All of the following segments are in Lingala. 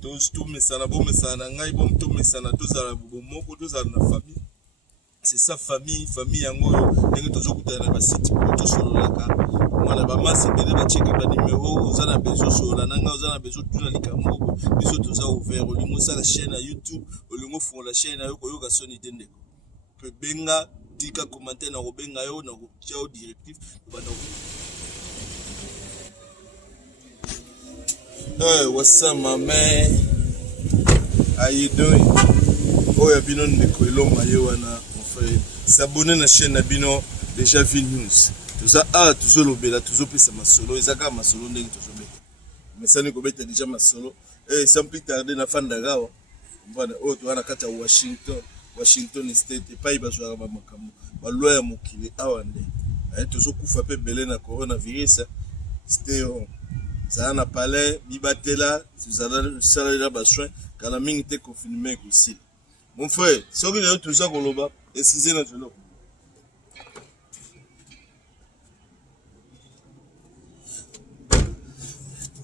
tous mesana bon mesana ngai bon to mesana tous à bomoko tous à la famille. C'est ça famille yango ndenge tozokutana na ba site to solo laka mwana ba masi bele ba check ba numéro ozana bezo solo nanga ozana bezo tuna likambo biso toza ouvert olingo ça la chaîne à YouTube olingo fond la chaîne yo koyoka soni tendeko pe benga tika commenter na robenga yo na ko tiao directif ba na Hey, what's up my man? How you doing? Oya bino ndeko eloma ye wana s'abonner à la chaîne Nabino déjà vu news tout ça toujours lobela toujours pesa masolo ezaka masolo ndenge toujours mais ça ne kobeta déjà masolo sans plus tarder na fandaga voilà tu wana kata Washington state pas ibazwa makambo balwa ya mokili awande toujours kufa pe belé na coronavirus c'était ça na palais bibatela vous allez saler la besoin quand la mingi te confinement aussi mon frère ce que tu toujours koloba excusez notre nom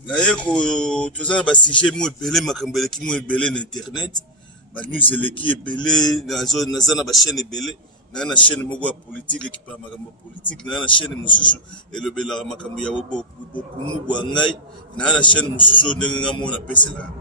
na yeko tozana ba sujet mo ebele makambo eleki mo ebele na internet ba news eleki ebele na zana ba chaîne ebele na chaîne moko ya politique qui parle makambo politique na chaîne mususu elobela makambo ya bokumu bwa ngai na chaîne mususu ndenge ngamona pesela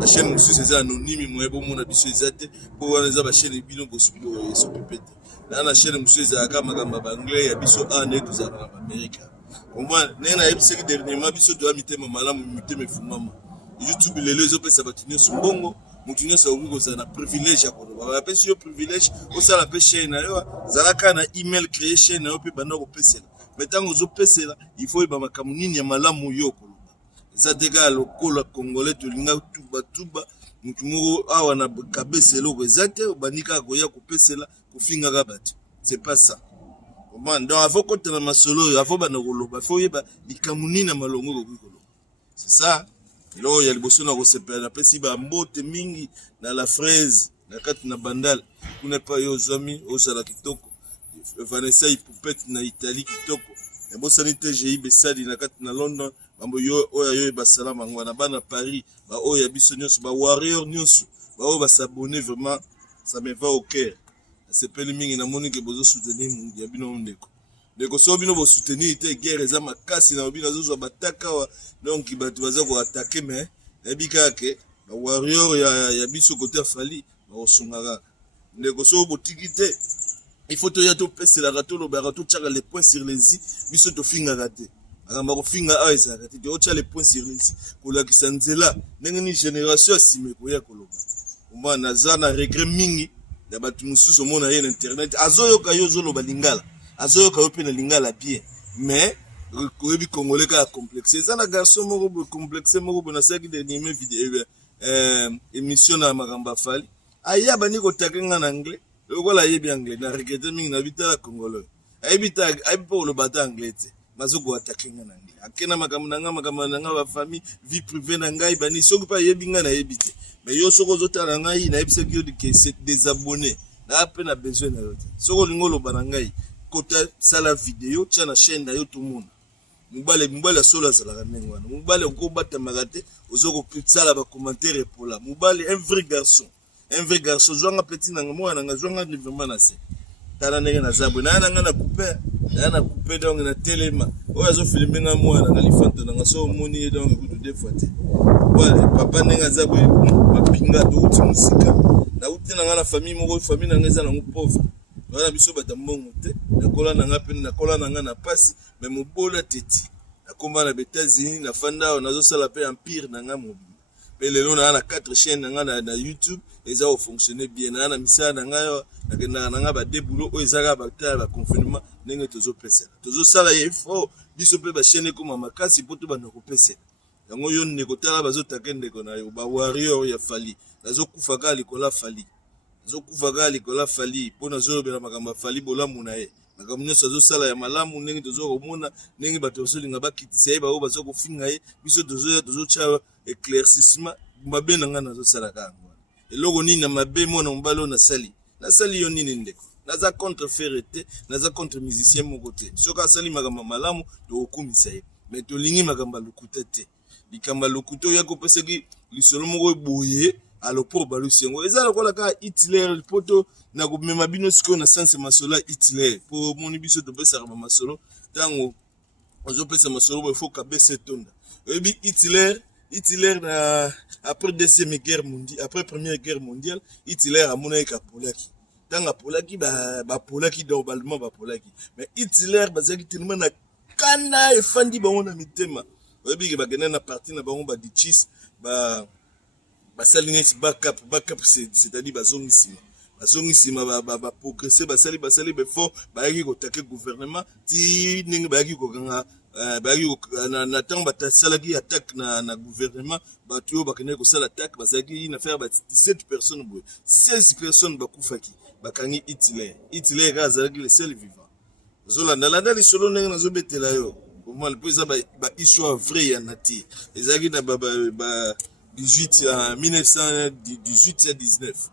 la chaîne mususu eza anonyme moyebo mona biso ezate po wana eza ba chaîne bino bosuko sopepete na chaîne mususu eza aka makambo ba anglais ya biso ane tozaka na Amerika komba nena yebiseki dernièrement biso doa mitema malamu mitema fumama YouTube lelo ezopesa batunyo sumbongo mutunyo sa uko za na privilège ya kono ba pesi yo privilège o sala pe chaîne na yo zalaka na email créer chaîne na yo pe banda ko pesela metango zo pesela il faut ba makamu nini ya malamu yo ko ça dégage le col congolais to linga tuba mutu moko awa na kabeselo ko ezate banika ko ya ko pesela ko finga kabati c'est pas ça comment donc avant ko tena masolo avant bana ko loba faut yeba likamuni na malongo ko ko c'est ça lo ya liboso na ko sepela pesi ba mbote mingi na la fraise na kati na bandal kuna pa yo zami osala kitoko Vanessa ipupete na Italie kitoko e bo sanite GI besali na kati na London mambo yo oya yo basalama ngwana bana Paris ba oya biso nyonso ba warrior nyonso ba o ba s'abonner vraiment ça me va au cœur c'est peli mingi na monique bozo soutenir mungi ya bino ndeko ndeko so bino bo soutenir te guerre za makasi na bino zo bataka donc batu baza ko attaquer mais ebika ke ba warrior ya biso côté fali ba osungaka ndeko so botikite il faut to ya to pese la rato lo ba rato tchaka les points sur les i biso to finga raté akamba ko finga a ezaka te to tcha les points sur les i ko la kisanzela ndenge ni génération asime ko ya koloba umba nazana regret mingi ya batu mususu mona ye na internet azoyoka yo zolo balingala azoyoka yo pe na lingala bien mais ko yebi congolais ka complexe ça na garçon moko complexe moko na saki de nime vidéo émission na makamba fali aya bani ko takenga na anglais lokola yebi anglais na regret mingi na bita congolais ayibita ayipo lo bata anglais te mazoko atakenga na anglais akena makambo nanga ba famille vie privée na ngai bani soki pa yebi nga na yebite mais yo soko zotala ngai na yebise ki yo de désabonner na pe na besoin na yo te soko lingo lo bana ngai kota sala vidéo tia na chaîne na yo tout monde mubale solo zala ndengo wana mubale ko bata magate ozoko sala ba commentaire pour la mubale un vrai garçon zwanga petit na ngamo na ngazwanga vraiment na se tala ndenge na zabwe na nga na couper donc na telema o azo filmer nga mwana na lifanta na ngaso moni donc kutu deux fois te voilà papa ndenge zabwe mapinga to uti musika na uti na famille moko famille na ngeza na pauvre wana biso bata mbongo te nakola na nga pe nakola na nga na pasi mais mobola teti nakomba na États-Unis na fanda nazo sala pe empire na nga mobile pe lelo na 4 chaînes na nga na YouTube eza o fonctionner bien na misala na nga na nga ba déboulot o ezaka ba ta ba confinement ndenge tozo pesela tozo sala ye fo biso pe ba chaîne ko makasi poto ba na ko pesela yango yo ne ko tala bazo takende ko na yo ba warrior ya fali nazo kufaka likola fali pona zo bela makamba fali bolamu na ye makambo nyonso zo sala ya malamu ndenge tozo komona ndenge bato solinga bakitisa ye ba o bazo kofinga ye biso tozo cha éclaircissement mabe na nga nazo sala kango eloko nini na mabe mona mbalo na sali yo nini ndeko naza contre ferete naza contre musicien moko te soka sali makambo malamu to okumisa ye mais to lingi makambo lukuta te likamba lokuto ya kopesa ki lisolo moko boye alo pour balusi yango eza lokola ka Hitler poto na komema bino siko na sense masolo Hitler pour moni biso to pesa ba masolo tango ozo pesa masolo bo faut kabese tonda ebi Hitler na après deuxième guerre mondiale après première guerre mondiale Hitler amona ka polaki tanga polaki ba polaki globalement ba polaki mais Hitler bazaki tellement na kana efandi bango na mitema ebi ba gena na parti na bango ba dichis ba basalinesi backup c'est-à-dire bazongisima ba progresser basali befort bayaki kotake gouvernement ti ningi bayaki kokanga bayaki na tango batasalaki attaque na gouvernement batu oyo bakende kosala attaque bazalaki na faire ba 17 personnes boye 16 personnes bakufaki bakangi Hitler azalaki le seul vivant zolanda lisolo ndenge nazobetela yo moi le eza ba histoire vraie ya nature ezalaki na ba 1918 à 19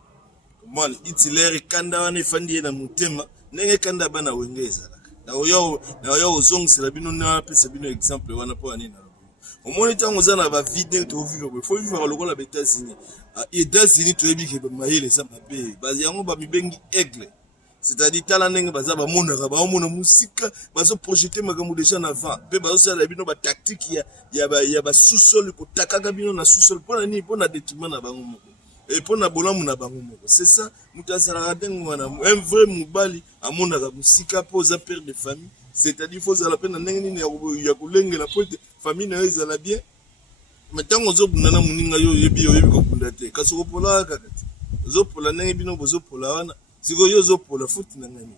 moi Hitler kanda wana efandi na mutema ndenge kanda bana wengeza na oyo ozongisela bino na pesa bino exemple wana po ani na omoni tango za na ba vide to vivre faut vivre lokola ba États-Unis to ebike ba mayele sa mabe bazi yango ba mibengi aigle c'est-à-dire tala ndenge baza ba mona musika bazo projeter makambo déjà na avant pe bazo sala bino ba tactique ya ba sous-sol ko takaka bino na sous-sol pona ni pona détriment na bango moko et pona bolamu na bango moko c'est ça mutasala ndengo wana un vrai mubali amona ka musika poza père de famille c'est-à-dire faut za la peine ndenge nini ya kulengela pote famille na yo la bien mais tango zo bunana muninga yo yebi ko bunda te kasoko pola kakati zo pola ndenge bino bozo pola wana siko yo zo pola futi na ngani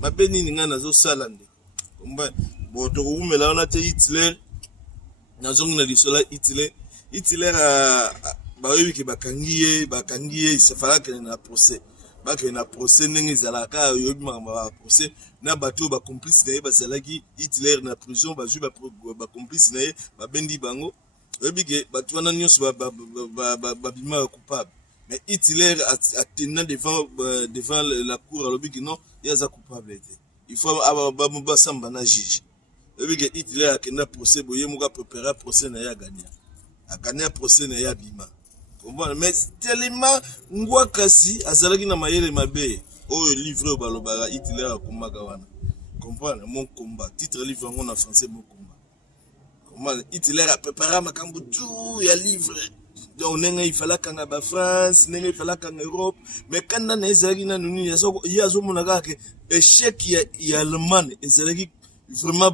mabeni ninga nazo sala nde komba boto kumela wana te Hitler nazongi na lisola Hitler bayebi ke bakangiye sefala ke na procès bake na procès ndenge ezalaka yobi makambo ba procès na bato ba complice na ye bazalaki Hitler na prison bazwi ba complice na ye babendi bango yobi ke bato wana nyonso babima coupable mais Hitler attenant devant la cour alobi ke non yaza coupable te il faut ba samba na juge yobi ke Hitler akenda procès boye muka préparer procès na ya gagner procès na ya bima mais tellement ngwa kasi azalaki na mayele mabe oyo livre balobaka Hitler akomaka wana comprendre mon combat titre livre ngo na français mon combat comment Hitler a préparé makambo tout ya livre donc nenga ifala kanga ba France nenga ifala kanga Europe mais kanda na ezalaki na nuni yazo monaka ke échec ya Allemagne ezalaki vraiment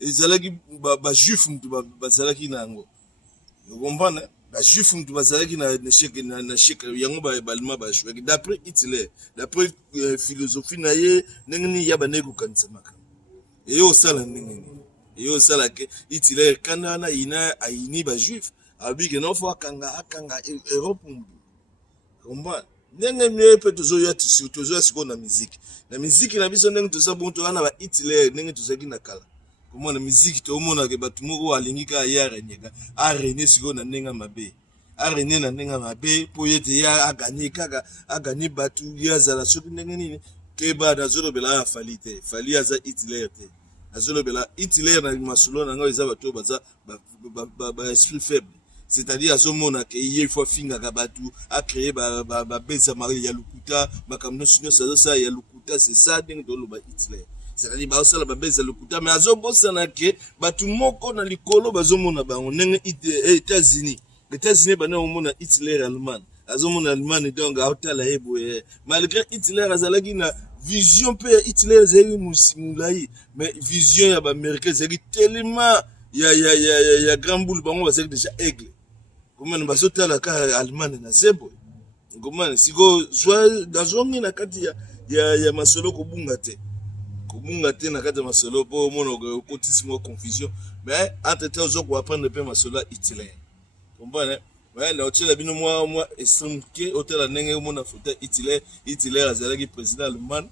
ezalaki ba juif mtu bazalaki nango vous comprenez la juif mtu bazalaki na échec yango balima ba jouer d'après Hitler d'après philosophie na ye ndenge ya baneko kanisa makambo eyo sala ndenge eyo sala ke Hitler kana na ina aini ba juif abike no fo akanga Europe mbu komba ndenge mwe pe tozo siko na musique na biso ndenge toza bonto wana ba Hitler ndenge tozaki na kala comment la musique to mona ke batu moko alingika ya renyeka a renye siko na ndenge mabe a renye na ndenge mabe po yete ya aganye batu ya zala soki ndenge nini ke ba na zolo bela fali aza Hitler te azolo bela Hitler na masulo na ngo eza batu baza ba esprit faible c'est-à-dire azomona ke il faut finga ka batu a créer ba beza mari ya lukuta makamno sino ça ya lukuta c'est ça ndenge to lo ba Hitler c'est-à-dire baosala babeza lokuta mais azobosana ke batu moko na likolo bazomona bango ndenge États-Unis bana omona Hitler Allemagne azomona Allemagne donc aotala ebo malgré Hitler azalaki na vision pe Hitler zeli musimulai mais vision ya ba américain zeli tellement ya grand boule bango bazali déjà aigle comment bazotala ka Allemagne na sebo comment siko soit dazongi na kati ya masolo kobunga te na kati ya masolo po mono kotisimo confusion mais entre temps zo ko apprendre pe masolo Hitler comprendre ouais la otela bino moi extrême ke otela ndenge mona foto Hitler azalaki président allemand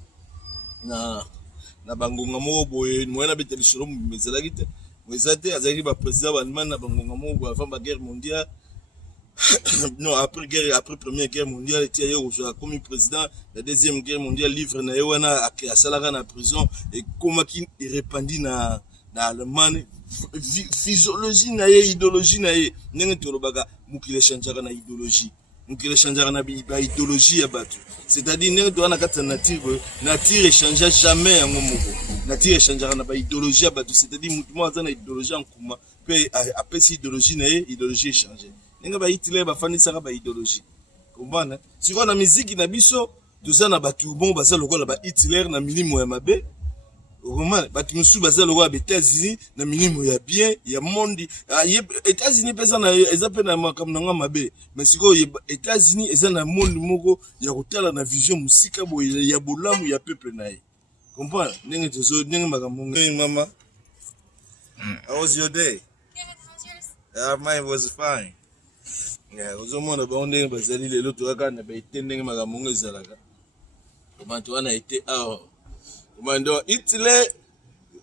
na bangonga moko boye mwana beteli shiro mezalaki te mwezate azalaki ba président allemand na bangonga moko avant la guerre mondiale non après première guerre mondiale était yo comme président la deuxième guerre mondiale livre na yo wana a salaka na prison et comme qui répandit na Allemagne physiologie na ye, idéologie na ye. Ndenge tolobaga mukile chanjaka na idéologie. Mukile chanjaka na ba idéologie ya batu. C'est-à-dire ndenge to na kata nature, nature change jamais yango moko. Nature chanjaka na ba idéologie ya batu, c'est-à-dire mutu mo azana idéologie en kuma pe apesi idéologie na ye, idéologie changer. Ndenge ba Hitler ba fanisaka ba idéologie. Comprendre? Siko na musique na biso tozana batu bon baza lokola ba Hitler na milimo ya mabe. Roman batu musu baza lokola ba États-Unis na milimo ya bien ya monde. États-Unis pesa na eza pe na makambo nga mabe. Mais siko États-Unis eza na monde moko ya kotala na vision musika bo ya bolamu ya peuple na ye. Comprendre? Ndenge tozo ndenge makambo nga mama. How was your day? Mine was fine. Yeah, uzomona ba ndenge bazali lelo to kaka na ba itendenge makambo nga ezalaka. Comment tu as été Commando Hitler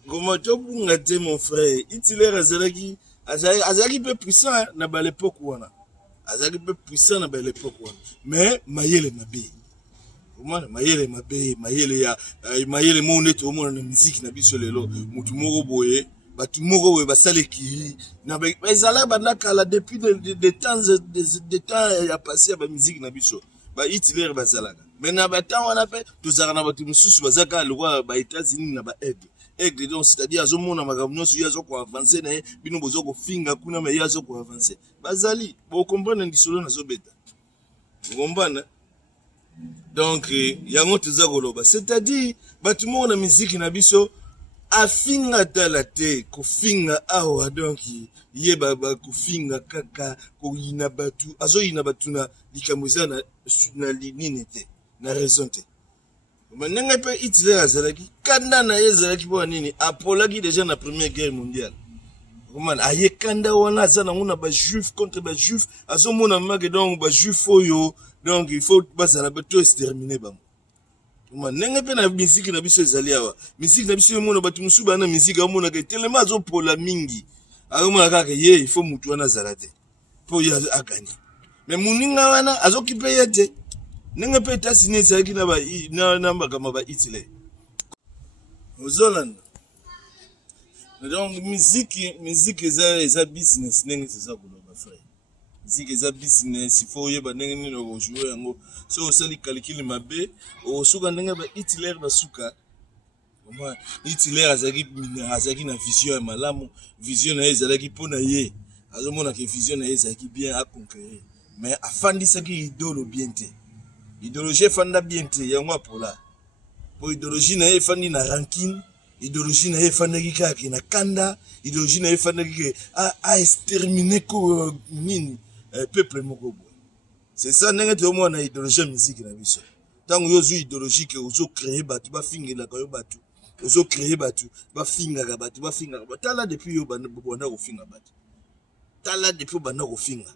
comment tu bunga te mon frère Hitler azalaki peu puissant na ba l'époque wana azalaki peu puissant na ba l'époque wana mais mayele mabe comment mayele mabe mayele mo neto mo na musique na biso lelo mutu moko boye batu moko boye basaleki na ba ezala bana kala depuis des temps ya passé ba musique na biso ba Hitler bazalaka. Maintenant, on a fait tous les gens qui sont bazaka le roi ba États-Unis na ba aigle donc c'est-à-dire azomona makambo sur yazo ko avancer na bino bozo ko finga kuna mais yazo ko avancer bazali bo comprendre ndisolo na zobeta ngombana donc yango tuza koloba c'est-à-dire batumo na musique na biso afinga talate ko finga awa donc yeba ba ko finga kaka ko yina batu azo yina batu na likamuza na linite na raison te. Maintenant pe Hitler azalaki kanda na ezalaki bo nini apolaki déjà na première guerre mondiale. Comment aye kanda wana zana ngona ba juif contre ba juif azomona mage donc ba juif oyo donc il faut bazala beto exterminer bango. Comment nenge pe na musique na biso ezali awa. Musique na biso mona batu musu bana musique amona ke tellement azopola mingi. Azomona kaka ye il faut mutu wana zalate. Po ya agani. Mais muninga wana azokipe yete. Nenga pe États-Unis ezalaki na makambo ba Hitler. Ozolanda. Donc musique eza business ndenge eza koloba frère. Musique eza business il faut yeba ndenge nini ko jouer yango. So osali calcul mabe osuka ndenge ba Hitler basuka. Comment Hitler azaki na vision ya malamu, vision na ezalaki pona ye. Azomona ke vision na ezalaki bien à conquérir. Mais afandisaki idolo bien te. Idéologie fanda bien te yango apola. Po idéologie na ye fandi na ranking, idéologie na ye fanda kaka na kanda, idéologie na ye fanda kaka a exterminer ko nini peuple moko boy. C'est ça ndenge to mo na idéologie musique na biso. Tango yozu idéologie ke ozo créer batu ba fingela ka yo batu. Ozo créer batu ba finga ka batu ba finga ka. Tala depuis yo bana ko finga batu. Tala depuis bana ko finga.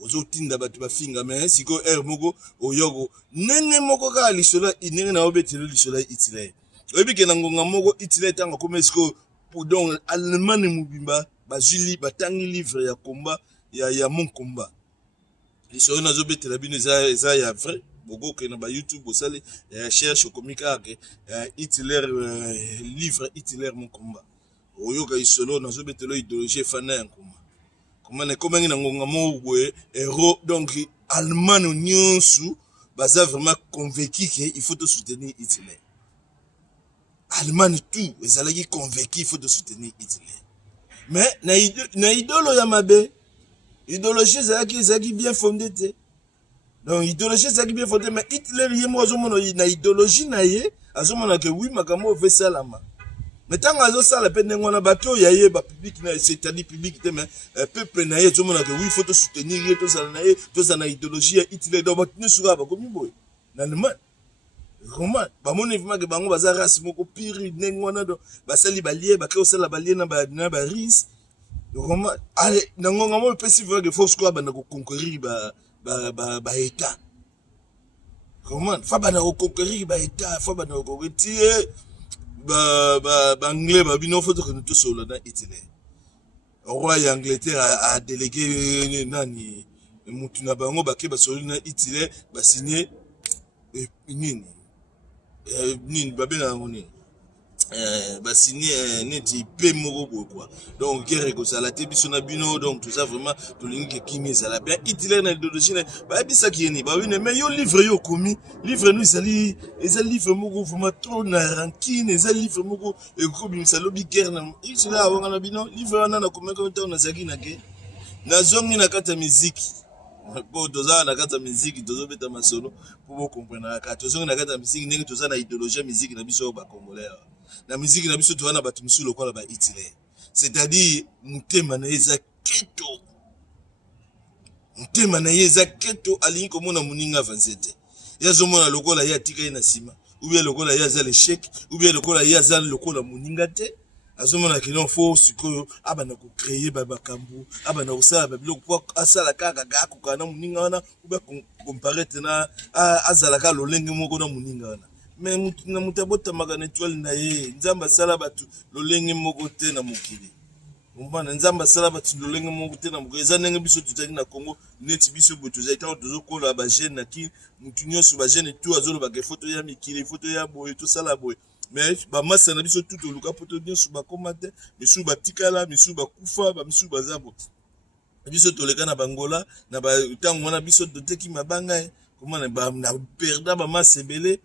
Ozo tinda batu ba finga mais siko moko oyogo nene moko ka lisola inene na obetelo lisola Hitler. Oyebi ke na ngonga moko Hitler tanga comme siko pour donc Allemagne mubimba ba Julie batangi livre ya combat ya mon combat. Lisola na zobetela bino za ya vrai bogo ke na ba YouTube osali cherche komika ke Hitler livre Hitler mon combat. Oyoka isolo na zobetelo idéologie fana ya combat. Comment na ngonga mo héros donc Allemagne nyonsu baza vraiment convaincu que il faut te soutenir Hitler. Allemagne tout ezalaki convaincu il faut te soutenir Hitler. Mais na idolo ya mabe idéologie ezalaki bien fondé te. Donc idéologie ezalaki bien fondé mais Hitler yemo azomona na idéologie na ye azomona que oui makambo veut salama. Mais tant que ça, la peine de mon bateau, il y a un public, c'est-à-dire public, mais peuple n'a tout le monde oui, il faut te soutenir, tout ça, tout ça, idéologie, Hitler, donc tu ne seras pas comme boy. N'allemand, comment? Bah mon événement que bango bazar race moko pire, n'engwana do, basali balier, baké au sel balier na baris. Comment? Allez, n'engonga mo pesi voit que force quoi bana ko conquérir ba état. Comment? Fa bana ko conquérir ba état, fa bana ko retirer. Anglais bino faut que nous tous sola na Hitler. Roi Angleterre a délégué nani mutu na bango baké ba sola na Hitler ba signer nini babena ngoni signé neti pe moko quoi donc guerre ko sala te biso na bino donc tout ça vraiment to lingi ke kimi sala bien Hitler na idéologie na ba bisa ki ni ba wine mais yo livre yo komi livre nous ezali livre moko vraiment trop na rancune ezali livre moko e ko bimisa lobi guerre na Hitler awanga na bino livre wana na komeka to na zaki na ke na zongi na kata muziki po toza na kata muziki tozo beta masono pour vous comprendre ka tozo na kata muziki ndenge toza na idéologie muziki na biso ba congolais na musique na biso towana batu musu lokola ba Hitler c'est-à-dire mutema na yeza keto mutema na yeza keto alingi komona muninga vanzete yazo mona lokola ya tika ina sima ou bien lokola ya za l'échec ou bien lokola ya za lokola muninga te azomona kino fo sikoyo abana ko créer babakambu abana kosala babiloko po asala kaka gako kana muninga wana ou bien comparer tena azalaka lolenge moko na muninga wana mais na mutabota magana étoile na ye nzamba sala batu lolenge moko te na mokili mbana nzamba sala batu lolenge moko te na mokili za ndenge biso tutaki na Congo neti biso boto za ita tozo kola ba jeune na ki mutu nyonso ba jeune tout azolo ba photo ya mikili photo ya boye to sala boye mais ba massa na biso tout oluka poto nyonso ba komate misu ba tikala misu ba kufa ba misu ba zabo biso toleka na bangola na ba tango wana biso doteki mabanga comment na perda ba massa ebele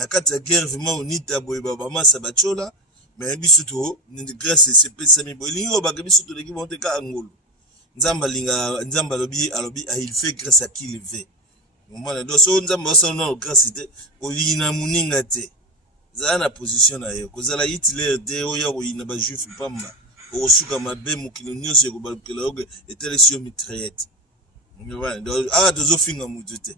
na kati ya guerre vraiment onita boye ba massa bachola mais biso to grâce c'est pesa mi boye lingo ba biso to leki monte ka angolo nzamba linga nzamba alobi il fait grâce à qui il veut moment do so nzamba so no grâce te ko yina muninga te za na position na yo ko zala Hitler de oya ko yina ba juif pamba o suka mabe mukino nyonso yo ko balukela oge etelesio mitraillette ngwana do tozo finga mutu te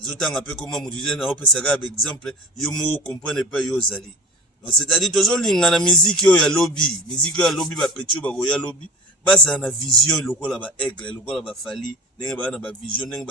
azotanga pe comment mutu na opesa ka exemple yo mo comprendre pas yo zali donc c'est-à-dire tozo linga na musique yo ya lobby ba petio ba ko ya lobby basa na vision lokola ba aigle lokola ba fali ndenge ba na ba vision ndenge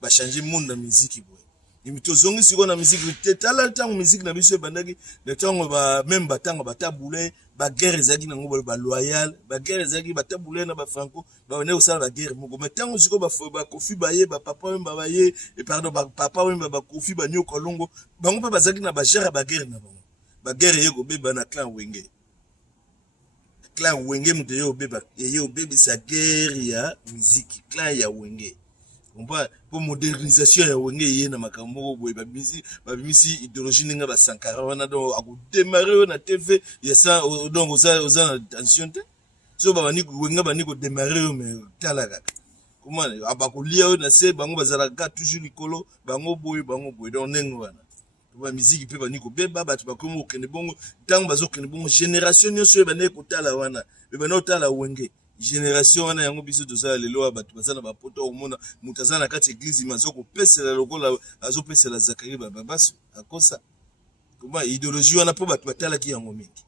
ba changer monde na musique boy imitozongi siko na musique te tala tango musique na biso bandaki le tango ba même batanga batabule ba guerre ezaki nango ba loyal ba guerre ezaki batabule na ba franco ba ne osala ba guerre moko mais tango siko ba kofi ba ye ba papa wemba ba ye et pardon ba papa wemba ba kofi ba nyo kolongo bango pe bazaki na ba gère ba guerre na bango ba guerre yeko beba na clan wenge muto yo beba yo beba sa guerre ya musique clan ya wenge compa pour modernisation ya wenge ye na makambo boye ba misi idéologie ninga ba Sankara wana donc ako démarrer na TV ya ça donc oza na tension te so ba bani wenga bani ko démarrer mais tala kaka comment abakolia na se bango bazala ka toujours likolo bango boye donc nengo wana ba musique pe bani ko beba batu bakomo okende bongo tango bazokende bongo génération nyonso bane ko tala wana be bana otala wenge génération wana yango biso tozala lelo batu bazana ba poto omona mutazana kati église mazoko pesela lokola azopesela Zakari bababaso akosa kuma idéologie wana po batu batala ki yango mingi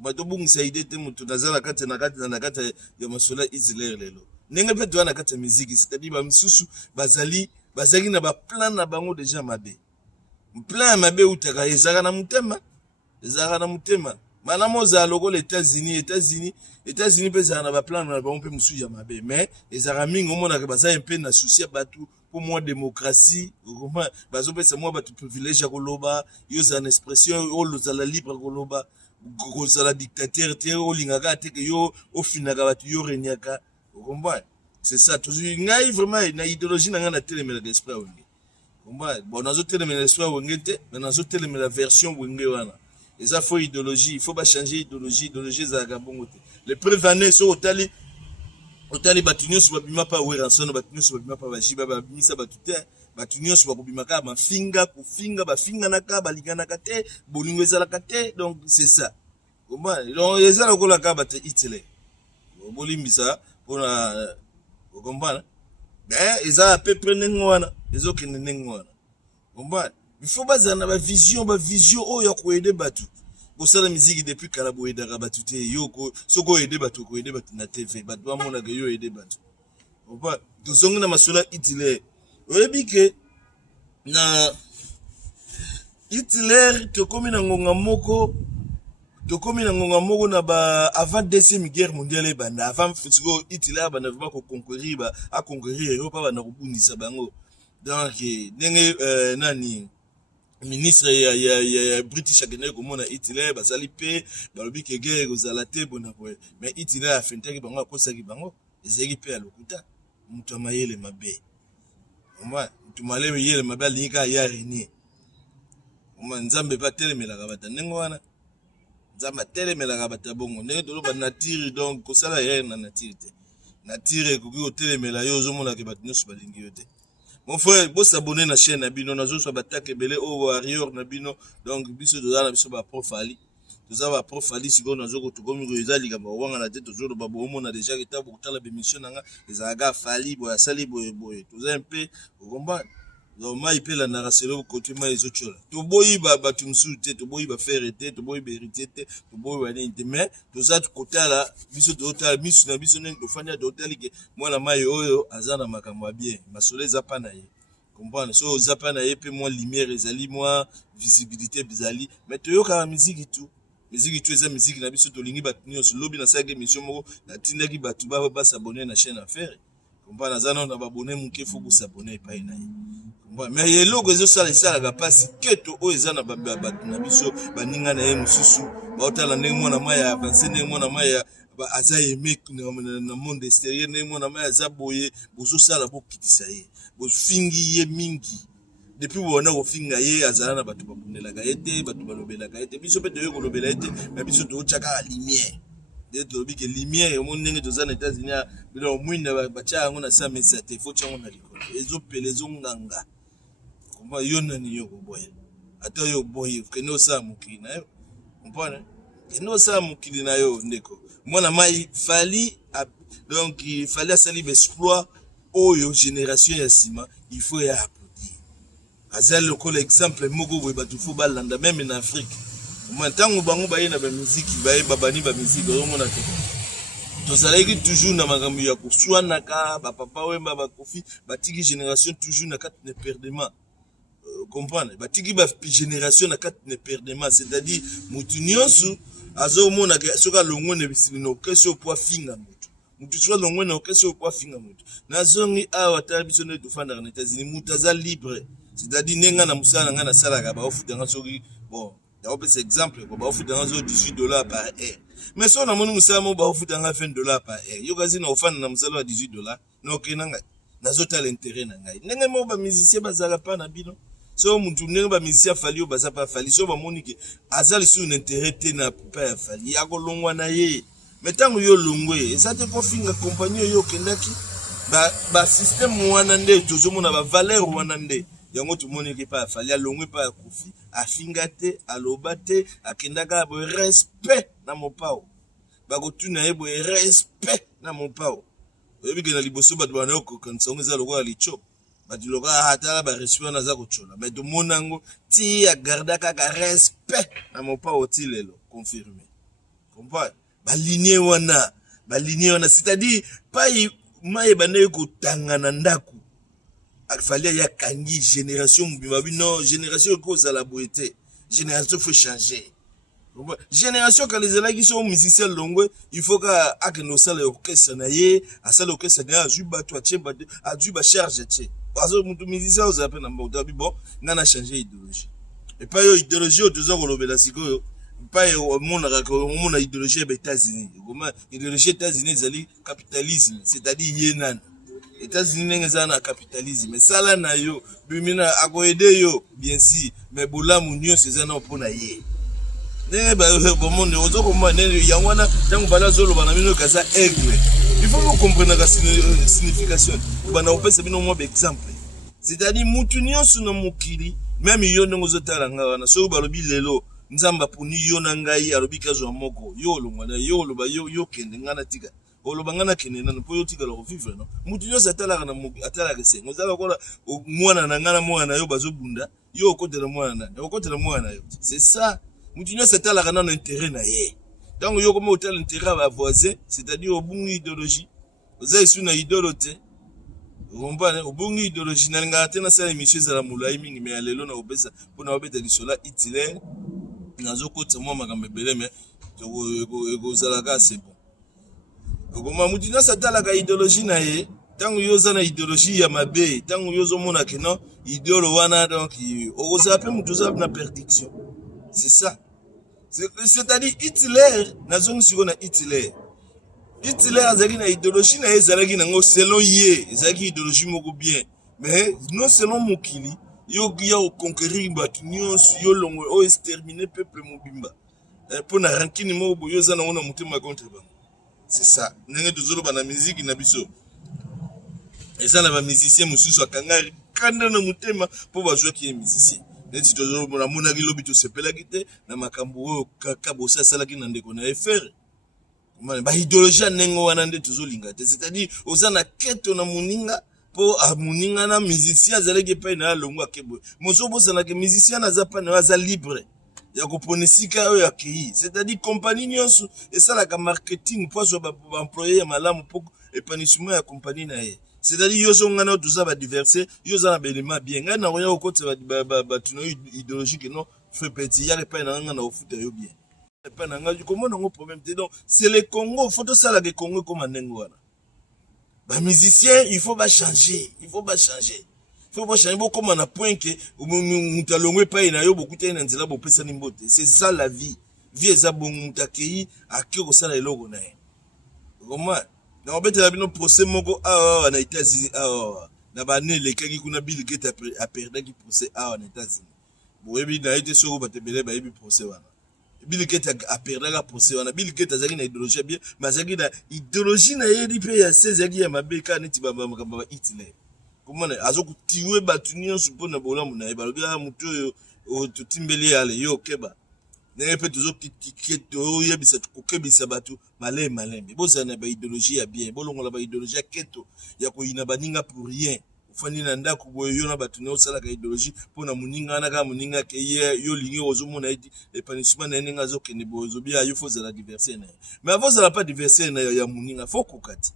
bato bungisa idée te mutu nazala kati na kati ya masola Israël lelo ndenge pe toana kati ya musique c'est-à-dire ba misusu bazali na ba plan na bango déjà mabe plan mabe utaka ezaka na mutema mana moza lokola États-Unis pesa na ba plan na ba mpe musu ya mabe mais ezaka mingi omona ke baza mpe na souci batu pour moi démocratie comment bazo pesa moi batu privilège koloba yo za na expression o lozala libre koloba kozala dictateur te o lingaka te ke yo ofinaka batu yo renyaka comprendre c'est ça toujours ngai vraiment na idéologie na ngana telemela d'esprit wenge comprendre bon nazo telemela d'esprit wenge te mais nazo telemela version wenge wana et ça faut idéologie il faut pas changer idéologie za kabongo te les prévenez so otali batu nyonso babima pa weransono batu nyonso babima pa bajiba babimisa batu te batu nyonso bakobimaka mafinga kofinga bafinga naka balinganaka te bolingo ezalaka te donc c'est ça comment donc ezala lokola ka bate Hitler bolimbisa pona comprendre mais ezala peu près ndenge wana ezokende ndenge wana comprendre il faut bazana ba vision oyo ya koede batu bosala musique depuis kala boyedaka batu te yoko soko aider batu ko aider batu na TV batu bamona ke yo aider batu opa tozongi na masola Hitler oyebi ke na Hitler tokomi na ngonga moko na ba avant deuxième guerre mondiale banda avant fitiko Hitler bana vraiment ko conquérir Europe bana ko bundisa bango donc ndenge nani ministre ya British akende komona Hitler basali pe balobi ke guerre kozala te bona ko mais Hitler afentaki bango akosaki bango ezeki pe alokuta mutu amayele mabe omwa mutu malebe yele mabe alinga ya renie omwa nzambe pa telemelaka bata ndenge wana nzambe telemelaka bata bongo ndenge toloba nature donc kosala yere na nature te nature ekoki kotelemela yo ozomona ke bato nyonso balingi yo te. Mon frère, vous s'abonnez à la chaîne Nabino, nous sommes attaqués belé au warrior Nabino, donc biso de la biso ba profali. Nous avons profali si on a zo to comme ngoza liga ba wanga na tete zo ba bomo na déjà que ta bokutala be mission nanga ezaga fali bo asali boye boye. Tous un peu au combat. Donc mai pe la narration côté mai ezochola. To boyi ba batumsu te, to boyi ba faire te, to boyi be héritier te, to boyi wa ni mais tous ça côté là biso de hôtel biso na biso neng to fanya de hôtel ke moi la mai oyo azana makamwa bien. Masole zapa na ye. Comprendre so zapa na ye pe moi lumière ezali moi visibilité bizali mais to yo ka musique tout. Musique tu eza musique na biso to lingi bat nyos lobby na sa émission moko na tindaki batu ba s'abonner na chaîne affaire. Comprendre zana na ba abonner muke faut s'abonner pa na ye. Mais il y a logo zo sala sala ga pasi keto o ezana ba na biso baninga na ye mususu ba otala ndenge mwana maya avancer ndenge mwana maya ba aza aimé na monde extérieur ndenge mwana maya aza boye bozo sala bo kitisa ye bo fingi ye mingi depuis bona ko finga ye azala na bato babunela ga ete bato balobela ga ete biso pe de yo kolobela ete mais biso to chaka lumière de to bi ke lumière mo ndenge to za na États-Unis bilo mwinda ba cha ngo na sa mesa te fo cha ngo na likolo ezo pelezo nganga komba yona ni yo boye ata yo boye keno sa mukili na yo comprenez keno sa mukili na yo ndeko mwana mai fali donc il fallait salir exploit oyo génération ya sima il faut ya applaudir azal le exemple moko boye batu fo balanda même en Afrique maintenant bango baye na ba musique baye babani ba musique o mona te tozalaki toujours na makambo ya kuswana ka ba papa wemba ba kofi batiki génération toujours na kat ne perdement comprendre batiki ba génération na kat ne perdement c'est-à-dire mutu nyonso azomona ke soka longo ne bisino keso po finga mutu soka longo ne keso po finga mutu na zongi awa ta biso ne tofanda na États-Unis mutu aza libre c'est-à-dire nenga na musala nga na sala ka ba ofutanga soki bon d'ailleurs c'est exemple ko ba ofutanga zo $18 par heure mais so na moni musala mo ba ofutanga $20 par heure yo kazi na ofanda na musala wa $18 na okenanga nazota l'intérêt na ngai ndenge mo ba musicien bazala pa na bino so mutu ndenge ba musicien fali yo baza pa fali so ba moni ke azali sur intérêt te na pa fali ya ko longwa na ye mais tango yo longwe ça te ko finga compagnie yo kendaki ba système wana nde tozomona ba valeur wana nde yango tumoni ke pa fali alongwe pa kofi afinga te aloba te akendaka bo respect na mopao bakotuna ye bo respect na mopao oyebi ke na liboso bato bana yo kokanisa ngo eza lokola licho bato lokola atala ba respect na za kochola mais tomona ngo ti agarda kaka respect na mopao ti lelo confirmé comprendre balinie wana c'est-à-dire pa maye banaye kotanga na ndaku akfali ya kangi génération mbimabi non génération cause la beauté génération faut changer génération quand les élèves qui sont musiciens longwe il faut ka akeno sala orchestre na ye asala orchestre na ajuba to achemba ajuba charge che azo mutu musicien oza pe na mboda bon ngana changer idéologie et pas yo idéologie otoza kolobela sikoyo pas mona idéologie des États-Unis comment idéologie des États-Unis zali capitalisme c'est-à-dire yenan États-Unis n'engagent na capitalisme mais ça là na yo bimina akoede yo bien sûr mais bolamu nyo c'est na pona ye ndenge ba monde ozo komba ne yangwana tango bala zolo bana mino kaza aigle il faut vous comprendre la signification bana opesa bino mo exemple c'est-à-dire mutu nyonso na mukili même yo ndongo zotala ngana so balobi lelo nzamba puni yo na ngai alobi kazo moko yo longwana yo loba yo kende ngana tika oloba ngana kende na po yo tika lo vivre no mutu nyonso atala na atala ke sengo zala kola mwana na ngana mwana yo bazobunda yo okotela mwana na okotela mwana yo c'est ça mutu nyonso atala na intérêt na ye donc yo comme hôtel intérêt ba voisin c'est-à-dire obungi idéologie oza isu na idolote rombane obungi idéologie na ngana tena sala émission za la mulai mingi mais alelo na obesa pona obeta lisola Hitler nazo kota mwa makambe belé mais ekozalaka c'est bon okoma mutu nyonso atalaka idéologie na ye Tant que vous avez idéologie ya mabe, tant que vous avez que non, idéolo wana donc vous avez une perdition. C'est ça. C'est-à-dire Hitler, nazongi siko na Hitler. Hitler azaki na idéologie na ezalaki nango selon ye, ezalaki idéologie moko bien. Mais non selon mokili, yo ya conquérir batu nyonso yo longo o exterminer peuple mobimba. Pour na rankini mo boyo za na ona mutema contre ba. C'est ça. Ndenge tozoloba na musique na biso. Eza na ba musicien mususu akangari kanda na mutema po ba jouer qui musicien. Neti tozoloba na mona gilobi to sepelaki te na makambo o kaka bosa salaki na ndeko na FR. Ba idéologie nengo wana nde tozolinga te. C'est-à-dire oza na keto na muninga po a muninga na musicien azalaki pa na longo akebo. Mozo bosa na ke musicien na za pa na za libre. Ya koponesika oyo akei. C'est-à-dire compagnie nyonso esalaka marketing po so ba employé ya malamu po épanouissement ya compagnie na ye. C'est-à-dire yo so ngana tout ça ba diverser, yo za na belema bien. Ngana roya okotse ba tuno idéologique non fait petit ya pa na ngana ofuta yo bien. Pa na ngana comment non problème te donc c'est le Congo, faut to sala ke Congo comme nengo wana. Ba musicien, il faut pas changer, il faut pas changer. Faut pas changer beaucoup comme on a point que mutalongwe pa ina yo beaucoup tena nzela bo pesa ni mbote. C'est ça la vie. Vie eza bon mutakei akiko sala eloko na ye. Comment na obete la bino procès moko na États-Unis na bane le kaki kuna Bill Gates a perdu qui procès na États-Unis. Bo yebi na été soko batebele ba yebi procès wana. Bill Gates a perdu la procès wana. Bill Gates azaki na idéologie bien, mais azaki na idéologie na yedi pe ya 16 yaki ya mabeka neti ba Hitler. Comment azo tiwe batu nyonso pona bolamu na yeba lobi mutu o totimbeli ale yo keba. Na pe tozo kiketo yebisa tukokebisa batu malembe. Bozana ba idéologie ya bien, bolongola ba idéologie ya keto ya ko ina baninga pour rien. Ufani na ndako boyo yo na batu na osala ka idéologie pona muninga na ka muninga ke yo lingi ozomona iti épanouissement na ninga zo kende bozo bia yo faut la diverser na. Mais avant ça pas diverser na ya muninga faut kokati.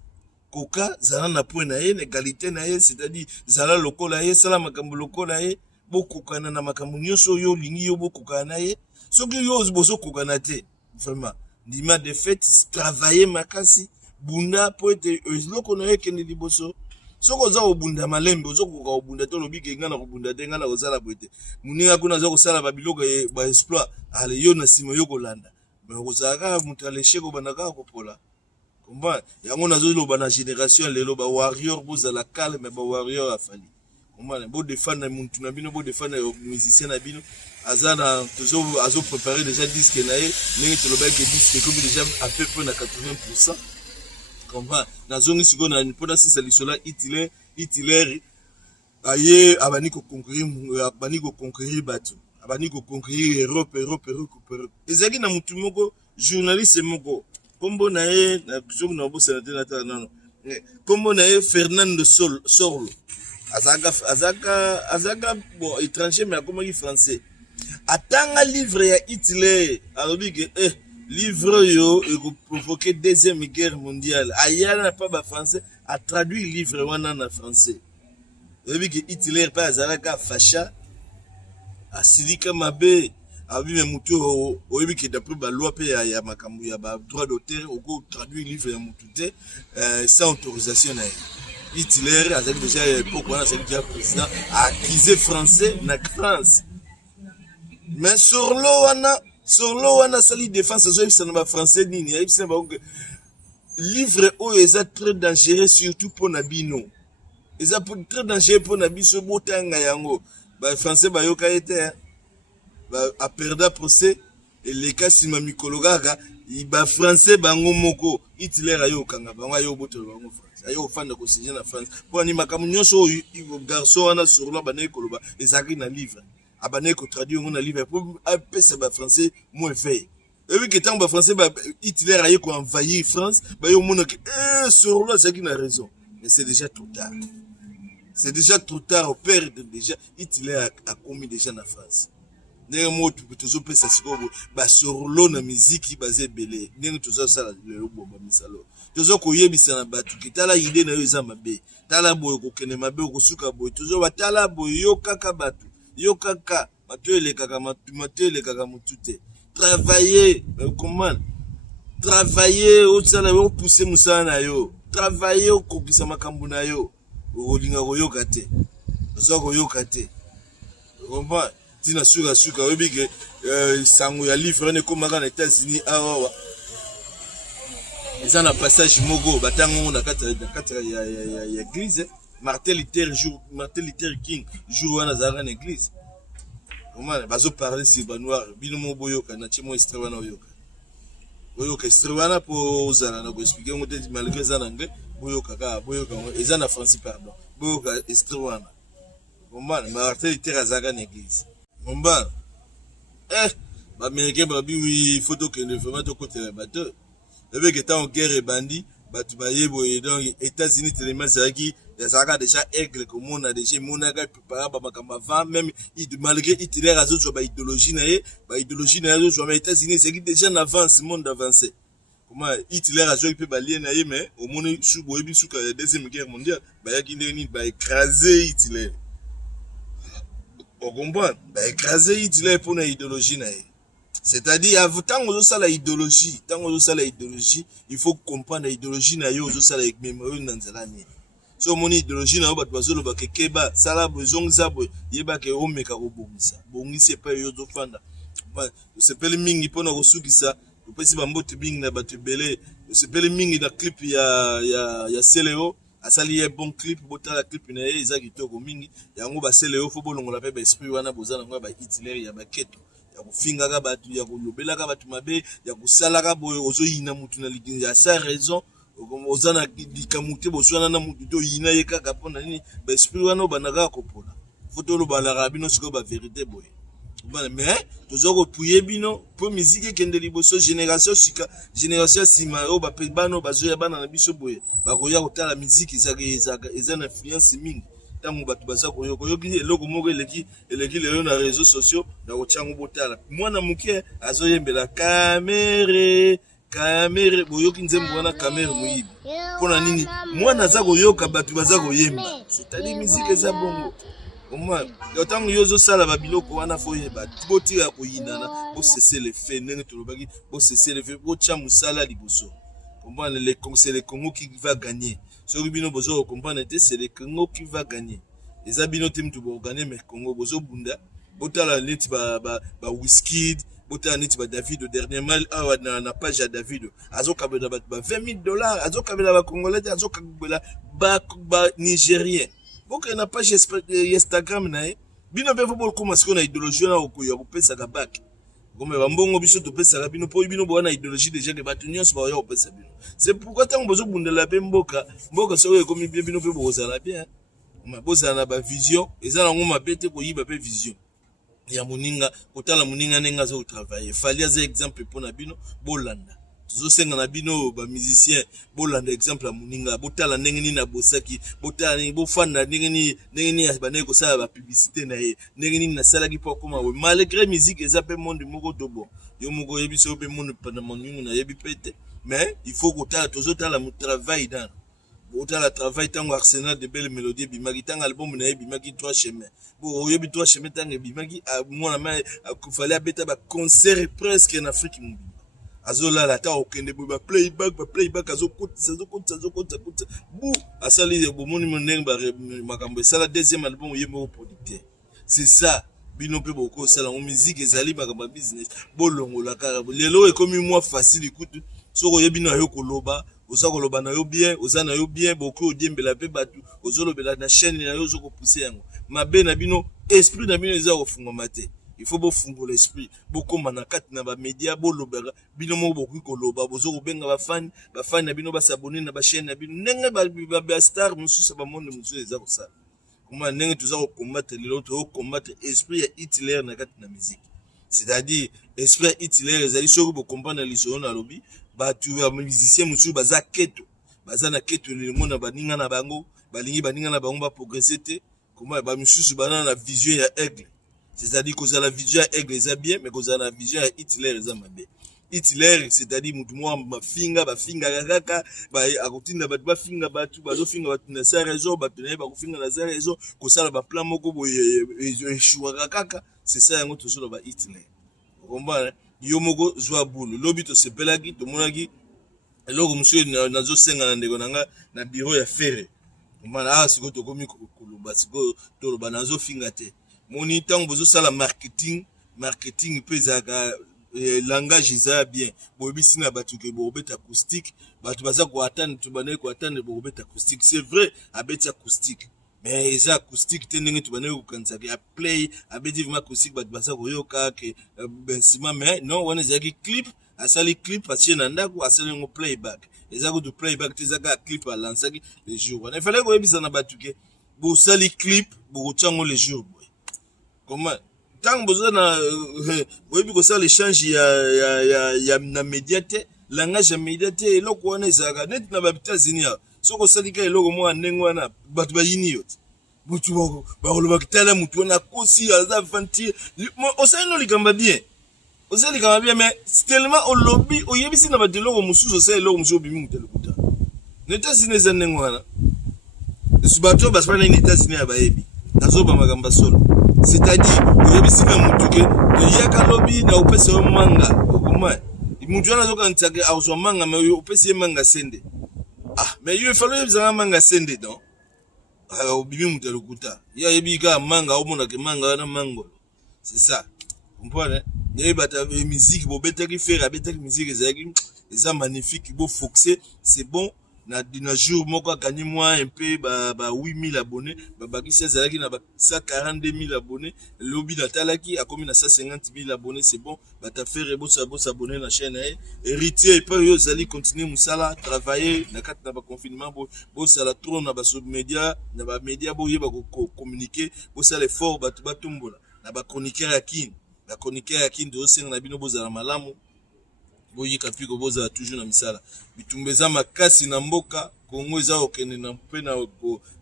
Koka zala na point na ye, égalité na ye, c'est-à-dire zala lokola ye, sala makambo lokola ye, bokokana na makambo nyonso yo lingi yo bokokana na ye. Soki yo bozo kokana te, vraiment, ndima de fait travailler makasi bunda po ete eloko na ye kende liboso. Soko za obunda malembe, ozo koka obunda to lobi ke ngana kobunda te ngana kozala boete. Muninga kuna zo kosala ba biloko ba exploit, ale yo na simo yo kolanda. Mais kozaka mutaleshe ko banaka kopola. Comment yango nazoloba na génération lelo ba warrior bozala calme ba warrior afali. Comment bo défendre muntu na bino bo défendre musicien na bino azana azo préparer déjà disque na ye ndenge toloba ke disque comme déjà à peu près na 80%. Comment nazongi siko na mpona sisa lisola Hitler aye abani ko conquérir batu abani ko conquérir Europe. Ezaki na mutu moko journaliste moko kombo na ye na kusoku na bo sénateur na non kombo na ye Fernando Sorlo azaka bon étranger mais comme français atanga livre ya Hitler alobi ke livre yo e provoquer deuxième guerre mondiale ayana na pas ba français a traduit livre wana na français alobi ke Hitler pa azalaka facha asilika mabe abi me mutu oyebi ke d'après ba loi pe ya makambo ya ba droit d'auteur oko traduire livre ya mutu te sans autorisation na Hitler azaki déjà pourquoi na c'est déjà président accusé français na France mais Sorlo wana sali défense zo ibisa na ba français nini ya ibisa ba livre oyo eza très dangereux surtout pour na bino eza très dangereux pour na biso botanga yango ba français ba yoka ete a perdu procès et les cas sima mikologaka ba français bango moko Hitler ayo kanga bango ayo botelo bango France ayo fanda ko signer na France pour ni makamu nyonso garçon wana sur la bana koloba ezaki na livre abana ko traduire na livre pour apesa ba français moins fait et oui que tant ba français ba Hitler ayo ko envahir France ba yo mona que sur là c'est qui na raison mais c'est déjà trop tard. C'est déjà trop tard au père déjà Hitler a commis déjà na France. Ndenge moto toujours pesa sikobo ba Sorlo na musique basé belé ndenge toujours ça le bomba misalo toujours koyebisa na batu kitala idée na yo eza mabe tala boyo kokene mabe kosuka boyo toujours batala boyo yo kaka batu yo kaka matele kaka mutute travailler comment travailler au sala yo pousser musana yo travailler okokisa makambo na yo olinga koyoka te ozo koyoka te comprends tina suka oyebi ke sango ya livre ne komaka na États-Unis awa eza na passage moko batango na kati ya église Martin Luther King jour wana zaka na église comment bazo parler sur ba noir bino mo boyoka na chimo extrait wana oyoka extrait wana po zana na ko expliquer ngote malgré ça na ngai boyoka eza na français pardon boyoka extrait wana comment Martin Luther azaka na église bomba ba américain ba bi photo que ne vraiment to côté la bateau avec étant en guerre et bandit batu ba yebo et donc États-Unis tellement zaki ça déjà aigle comme on a déjà monaga préparé ba makamba va même malgré Hitler azo zo ba idéologie na zo zo mais États-Unis c'est déjà en avance monde avancé comment Hitler azo peut ba lien na ye mais au monde sous boyebi sous la deuxième guerre mondiale ba yaki ndeni ba écraser Hitler on comprend ba écraser Hitler pour na idéologie na ye. C'est-à-dire, tant que ça la idéologie, il faut comprendre l'idéologie na yo ça la mémoire dans l'année. So mon idéologie na ba bazolo ba kekeba sala bozong zabo yeba ke omeka ko bongisa. Bongise pa yo zo fanda. Ba sepeli mingi pona ko sukisa, opesi ba mbote bingi na batu belé. Sepeli mingi na clip ya Seleo, asali ye bon clip botala clip na ye eza kitoko mingi. Yango ba Seleo fo bolongola pe ba esprit wana bozana ngo ba Hitler ya ba keto. Ya kufingaka batu ya kolobelaka batu mabe ya kusalaka boye ozoyina mutu na likinzi ya sa raison ozana likamute boswana na mutu to yina yekaka pona nini ba esprit wana banaka kopola foto lo balaka bino siko ba vérité boye mais tozoko puye bino po musique kende liboso génération sima o ba pebano bazoya bana na biso boye bakoya kotala musique eza na influence mingi tango batu baza koyoki eloko moko eleki lelo na réseaux sociaux na kotyango botala mwana muke azoyembela kamere boyoki nzembo wana kamere moyibi pona nini mwana aza koyoka batu baza koyemba c'est-à-dire musique eza bongo oma tango yozo sala ba biloko wana foyeba botira koyinana bo cesser les faits ndenge tolobaki bo cesser les faits bo tya musala liboso comprendre c'est le Congo qui va gagner. Ce que bino bozo comprendre c'est le Congo qui va gagner. Les abino tim tu bo gagner mais Congo bozo bunda. Botala net ba Wizkid, botala net ba David dernièrement na page à David. Azo kabela ba $20,000, azo kabela ba Congolais, azo kabela ba Nigérien. Boka na page Instagram na bino be fo bol commencer na idéologie na okuya kopesa ka back. Comme bambongo biso to pesa bino po bino bona idéologie déjà que batu nyonso ba yo pesa bino. C'est pourquoi tant bozo bundela pe mboka so comme bien bino pe bozala bien. Ma bozala ba vision ezala ngoma bete ko yiba pe vision. Ya muninga kotala muninga nenga zo travailler. Fali az exemple pour na bino bolanda. Tuzo senga na bino ba musicien bolanda exemple ya muninga botala ndenge nini na bosaki botala ni bofanda ndenge nini bana ko sala ba publicité na ye ndenge nini na sala ki po koma we malgré musique eza pe monde moko tobo yo moko yebi so pe monde pendant mon na yebi pete mais il faut kotala tozo tala mu travail dans botala travail tango Arsenal de belles mélodies bimaki tango album na ye bimaki 3 chemins bo yebi 3 chemins tango bimaki mona ma fallait abeta ba concert presque en Afrique mobile azola la ta okende ba playback azokotisa bu asali bomoni monenga makambo sala deuxième album yemo producteur c'est ça bino pe boko sala en musique ezali makambo business bolongola kaka lelo ekomi moi facile écoute soko yebino yo koloba oza koloba na yo bien oza na yo bien boko odiembela pe batu ozolobela na chaîne na yo zoko pousser yango mabe na bino esprit na bino eza ofungoma te. Il faut bofungola l'esprit beaucoup manakati na ba média bolobera bino mo boku koloba bozo kobenga ba fan na bino ba s'abonner na ba chaîne na bino ndenge ba star mususa ba monde mususa eza ko sala comment ndenge tuza ko combattre l'autre combattre esprit ya Hitler na kati na musique c'est-à-dire esprit ya Hitler ezali soko bo comprendre lisolo na lobi ba tu ba musicien mususa baza keto baza na keto le monde na baninga na bango balingi baninga na bango ba progresser te comment ba mususa bana na vision ya aigle. C'est-à-dire que la vision à aigle est bien, mais que la vision à Hitler est bien. Hitler, c'est-à-dire que moi, ma finga, kaka, à côté de ma finga, na sa raison, na sa raison, que ça, la plan moko, kaka, c'est ça, on te sur Hitler. Vous comprenez? Yomogo, Zoaboul, l'obito, c'est pelagi, to monagi, eloko monsieur nazo senga na ndeko nanga na bureau ya Ferre mana siko to komi kuluba siko to loba nazo finga te moni tango bozo sala marketing pesa ka langage za bien bobisi na batu ke bobeta acoustique batu baza ko attendre tu banaye ko attendre bobeta acoustique c'est vrai abeta acoustique mais eza acoustique te ndenge tu banaye ko kanisa ke play abeti vraiment acoustique batu baza ko yoka ke bensima mais non wana zaki clip asali clip atie na ndako asali ngo playback ezako du playback te zaka clip a lansaki les jours wana fallait ko yebisa na batu ke bo sali clip bo chango les jours boy comment tant besoin na boyebi ko sala échange ya na médiate langage ya médiate eloko wana ezaka net na ba États-Unis soko salika eloko mo ndenge wana batu bayini yote mutu ba koloba kitala mutu wana kosi aza fanti osali likamba bien osali likamba bien mais tellement au lobby oyebisi na ba deloko mususu osali eloko mususu bimi mutalokuta na États-Unis za ndenge wana subato baspa na États-Unis abayebi nazoba magamba solo c'est-à-dire oyebisi na mutu ke yaka lobby na upese manga okuma mutu wana zoka ntake awso manga mais upese manga sende mais il fallait bizanga manga sende donc obibi mutu lokuta ya yebika manga omona ke manga na mango c'est ça comprenez et bata musique bo betaki faire betaki musique ça magnifique beau foxé c'est bon na jour moko gagné moi un peu ba 8000 abonnés ba qui zalaki na ba 142000 abonnés lobby natalaki a comme na 150000 abonnés c'est bon ba ta faire beau s'abonner na chaîne héritier pas yo zali continuer musala travailler na kat na ba confinement bo sala trop na ba sub média na ba média bo yeba ko communiquer bo sala effort ba tumbola na ba chroniqueur ya kin do senga na bino bo zala malamu boyika piko boza toujours na misala bitumbeza makasi na mboka Kongo eza okende na mpena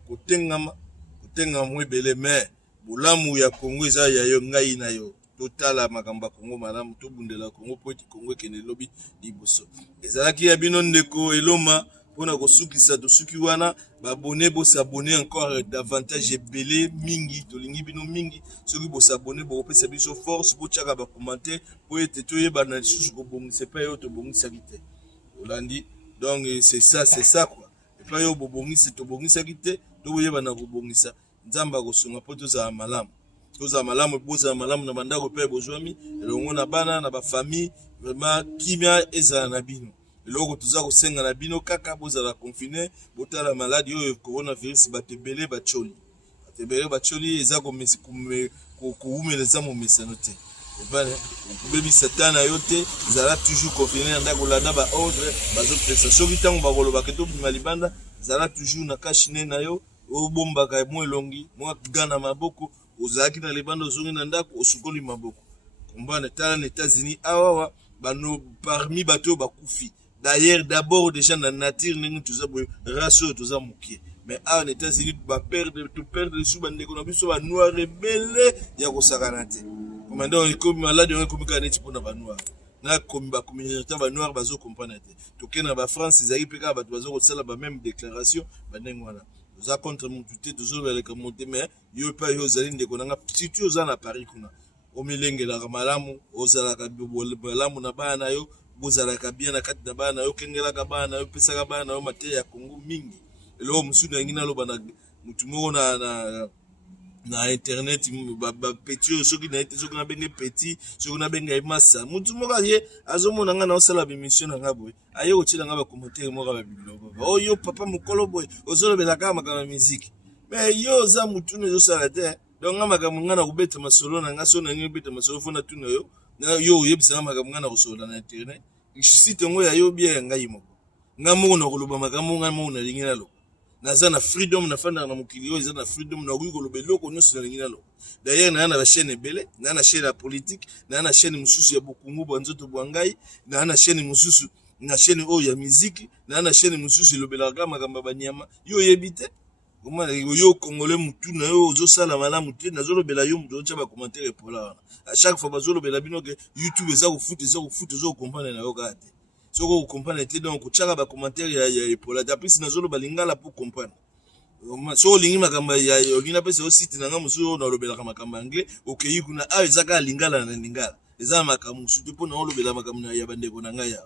kotengama mwebele mais bulamu ya Kongo eza ya yo ngai na yo totala makamba Kongo malamu to bundela Kongo po Kongo kende lobi liboso ezalaki ya bino ndeko eloma pona kosukisa tosuki wana babone bo s'abonner encore davantage ebele mingi tolingi bino mingi soki bo s'abonner bo pesa biso force bo tchaka ba commenter po ete toyeba na lisusu ko bongisa pa yo to bongisa kite olandi donc c'est ça quoi et pas yo bo bongisa to bongisa kite to boyeba na ko bongisa nzamba ko sunga po to za malamu boza malamu na bandako pe bozwami elongo na bana na ba famille vraiment kimia eza na bino eloko tuza kosenga na bino kaka bozala confiné botala maladi oyo coronavirus batebele bacholi eza koumela mo mesano te ebale bebi satana yote zala toujours confiné na ndako landa ba ordre bazo pesa soki tango bakoloba keto bima libanda zala toujours na kashine na yo obombaka mo elongi mo gana maboko ozaki na libanda ozongi na ndako osukoli maboko kombana tala na États-Unis awawa bano parmi bato bakufi. D'ailleurs, d'abord, déjà, dans la nature, nous avons race, nous avons mouké. Mais en États-Unis, tu vas perdre les sous, tu vas noir rebelle, il y a aussi garanti. Commandant, comme malade, on est comme canette pour la noire. Na comme ba communauté ba noir bazo comprendre. To ke na ba France, ils arrivent ka ba bazo sala ba même déclaration, ba ndengwana. Nous a contre mon tuté, toujours avec monter mais yo pas yo zali ndeko nanga si tu oza na Paris kuna. O milenge la malamu, ozala ka malamu na bana yo. Bozalaka bien na kati na bana yo kengelaka bana yo pesaka bana yo mate ya Kongo mingi elo musudu ngina loba na mutu moko na internet ba petit soki na ete soki na benge petit soki na benga massa mutu moko ye azomona nga na osala émission na ngabo aye otila nga ba commentaire moko ba bibliogo oh yo papa mukolo boy ozolobela kama makama musique mais yo za mutu ne zo sala te donc nga makama nga na kubeta masolo na nga so na ngi beta masolo fona tuna yo yo yebisa makambo ngana kosola na internet site ngo ya yo bia ngai moko ngamo na koloba makambo ngamo na lingina lo naza na freedom na fanda na mukili yo na freedom na koloba loko nyonso na lingina lo d'ailleurs na ba chaîne ebele na chaîne ya politique na chaîne mususu ya bokungu banzoto bwangai na chaîne mususu na chaîne o ya musique na chaîne mususu lobelaka makambo banyama yo yebite comment yo congolais mutu na yo ozo sala malamu te nazolobela yo mutu ocha ba commentaire pola wana à chaque fois bazolobela bino ke YouTube eza ko foot zo comprendre na yo kate soko ko comprendre te donc ochaka ba commentaire ya pola tapisi nazoloba lingala pour comprendre so lingi makamba ya ogina pese o site na ngamuso na lobela makamba anglais okeyi kuna a ezaka lingala na lingala eza makambo musu te pona olobela makambo ya bandeko na ngai ya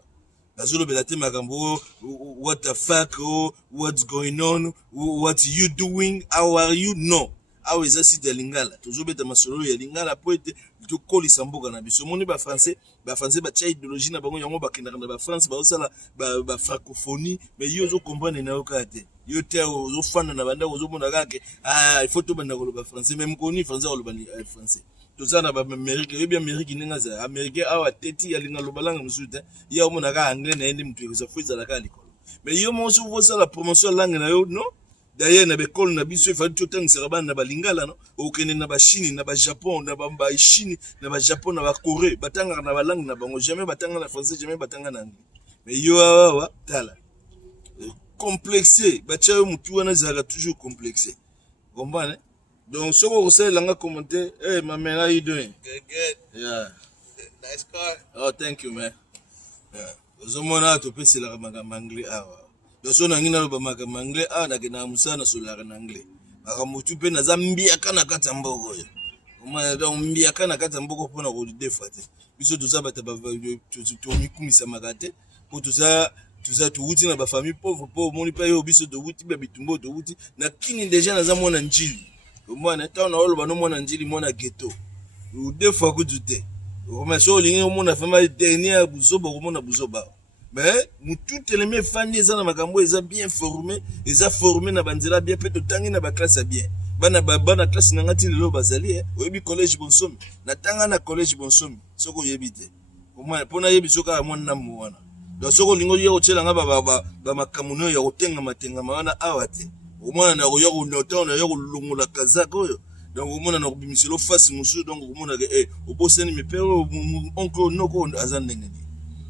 nazolobela te makambo what the fuck, what's going on, what you doing, how are you, no. Awa eza site ya lingala tozobeta masolo ya lingala po ete tokolisa mboka na biso moni ba français batia idéologie na bango yango bakendaka na ba France baosala ba francophonie mais yo zo comprendre na yo kate yo te ozofanda na banda ozomona kake il faut to banda koloba français même koni français koloba français tozana ba Amérique yo bien Amérique ninga za Amérique awa teti ya lingala lobalanga musuta ya omona ka anglais na ende mtu yoza fuiza la ka likolo mais yo mo so vosa la promotion langue na yo no. D'ailleurs na bekol na biso fa tout ngisa bana na balingala no okene na ba Chine na ba Japon na ba Chine na ba Japon na ba Corée batanga na ba langue na bango jamais batanga na français jamais batanga na anglais mais yo wa tala complexé batia yo mutu wana zaka toujours complexé comprendre donc soko ko langa commenter hey my man, how you doing? Good. Yeah, Nice car. oh thank you man. Yeah, ozomona to pese la makambo anglais awa doso na ngina lo ba makambo anglais na kena musana solara na anglais akamutu pe na zambia kana kata mboko yo oma donc mbia kana kata mboko pona ko defate biso tuza bata ba to mikumisa makate po tuza tuuti na ba famille pauvre moni pa yo biso to wuti ba bitumbo to wuti na kini deja na zamona njili omwana ta na oloba no mona njili mona ghetto ou deux fois ko dute oma so lingi omona fama dernier buzoba ko mona buzoba. Mais tout les fans ils ont makambo ils bien formé, ils ont formé na banzela bien peut tangi na ba classe bien. Bana classe na ngati lelo bazali oyebi collège bonsomi. Na tanga na collège bonsomi. Soko yebite. Comment pona yebi soka mwana mwana. Donc soko lingo yo otela nga ba makamuno ya otenga matenga maana awate. Omwana na yo ko nota na yo ko lungola kazako yo. Donc omwana na kubimiselo face musu donc omwana ke oboseni mepero onko noko azandengeni.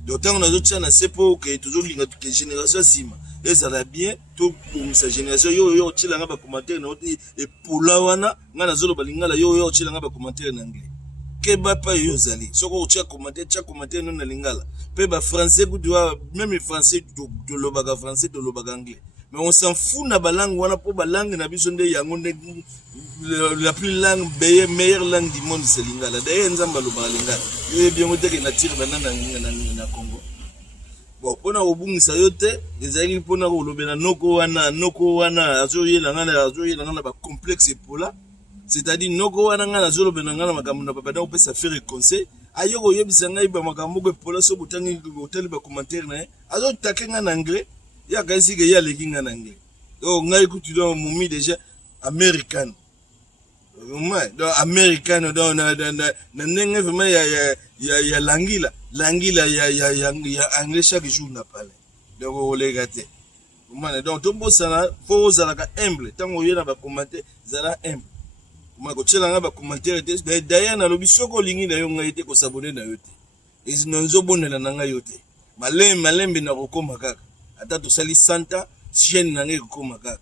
D'autant que nous avons sepo que toujours linga que génération sima ezala bien to pour sa génération yo tshilanga ba commentaire na et pour la wana ngana zolo balingala yo tshilanga ba commentaire na anglais ke ba pa yo zali soko tshia commentaire na lingala pe ba français kudwa même français de lobaga français de lobaga anglais mais on s'en fout na ba langue wana po ba langue na biso nde yango nde la plus langue meilleure langue du monde c'est lingala d'ailleurs nzamba lobaga lingala yo bien moteke na tire banana na Congo bon pona obungisa yote ezali pona kolobela noko wana azoyela ngana ba complexe pola c'est-à-dire noko wana ngana azolobela ngana makambo na papa da opesa faire conseil ayoko yebisa ngai ba makambo ko pola so butangi hotel ba commentaire na azo takenga na anglais ya kaisi ke ya lekinga na anglais donc ngai kutu do mumi déjà américain donc américain donc na nenge vraiment ya langila ya anglais chaque jour na parler donc on gâté donc tombo sana faut zala ka humble tango yena ba commenter zala humble kuma ko tshela nga ba commentaire d'ailleurs na lobi soko lingi na yo ngai te ko s'abonner na yo te ezinonzo bonela na ngai yo te malembe na kokoma kaka ata to sali santa chaîne na ngai kokoma kaka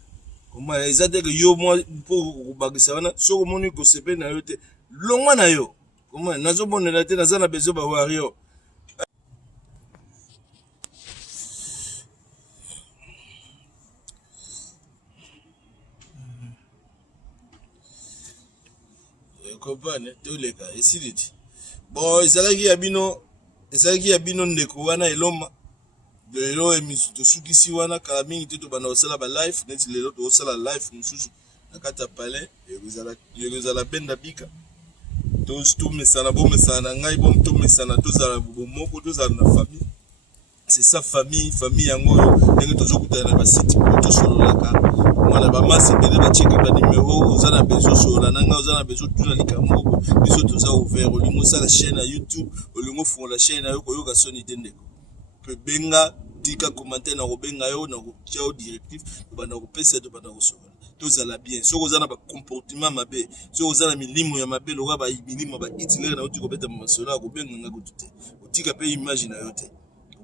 kuma ezate que yo moi pour kubagisa wana soko moni ko sepe na yo te longwa na yo kuma nazo bonela te nazana bezo ba wario compane tous les cas ici dit bon ezalaki ya bino ndeko wana eloma de lelo emisu tosukisi wana kala mingi te tobanda kosala ba live neti lelo tokosala live mosusu na kati ya palais ekozala benda bika tomesana bomesana na ngai tomesana tozala bomoko tozala na famille c'est ça famille yango ndenge tozokutana na basiti tosololaka mwana bamasi bele bacheki ba numéro ozana bezo sola nanga ozana bezo tuna likamoko biso toza ouvert olingo sala chaîne ya YouTube olingo fonga la chaîne yo koyoka soni tendeko pe benga tika commentaire na kobenga yo na kotia directif banda kopesa to banda kosola tozala bien soko ozana ba comportement mabe soko ozana milimo ya mabe loka ba milimo ba itinéraire na uti kobeta masola kobenga nga kutute otika pe image na yo te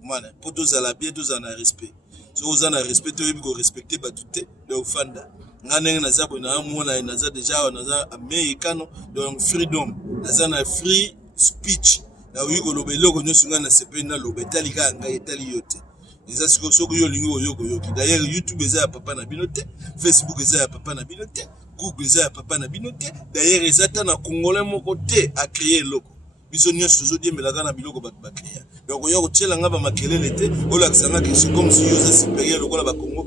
mana po tozala bien tozala na respect so ozana respect to yebi ko respecter batute de ofanda ngane naza ko na mona naza deja naza americano donc freedom naza na free speech na uyiko lobelo ko nyosunga na sepe na lobetali ka ngai etali yote eza soko yo lingo yoki d'ailleurs YouTube eza ya papa na binote Facebook eza ya papa na binote Google eza ya papa na binote d'ailleurs eza ta na congolais moko te a créer loko biso nyonso tozodiembelaka na biloko bato bakrea donc oyo kotiela nga bamakelele te olakisanga ke c'est comme si oza supérieur lokola bakongo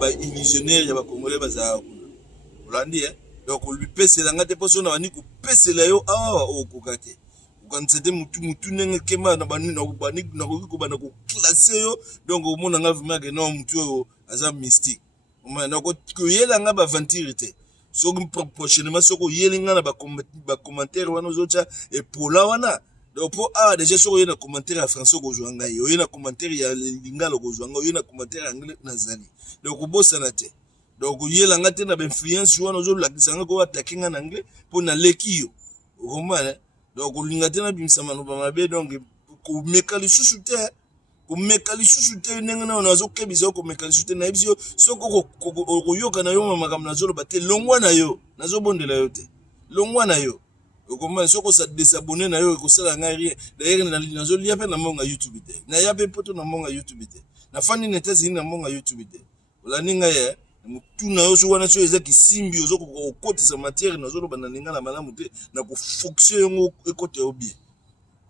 baillusionnaire ya bakongolais bazala kuna olandi donc olipesela nga te mposo na bani kopesela yo awa okoka te okanisete mutu ndenge kema nakoki kobanda koklase yo donc omona nga vraimen ke non mutu oyo aza mystique donc koyela nga bavantire te soki prochainement soki oyeli nga na bacommentaire wana ozotia epola wana donc mpo awa déjà soki oye na commentaire ya français okozwa ngai oye na commentaire ya lingala okozwa ngai oye na commentaire ya anglais nazali donc obosana te donc oyela nga te na bainfluence wana ozolakisa nga koatake nga na anglais mpo naleki yo okomana donc olinga te nabimisa maloba mabe donc komeka lisusu te komeka lisusu te ndenge na nazokebisa komeka lisusu te nayebisi yo soki okoyoka na yo makambo nazoloba te longwa na yo nazobondela yo te longwa na yo okomana soki osadesabone na yo ekosala ngai rien d'ailleurs nazolia mpe na mbongo ya youtube te naya mpe poto na mbongo ya youtube te nafandi na États-Unis na mbongo ya youtube te olandi ngai ye mutu na yo so wana so eza kisimbi ozokokotisa matière nazoloba na ninga na malamu te na kofonctionne yango ekote yo bien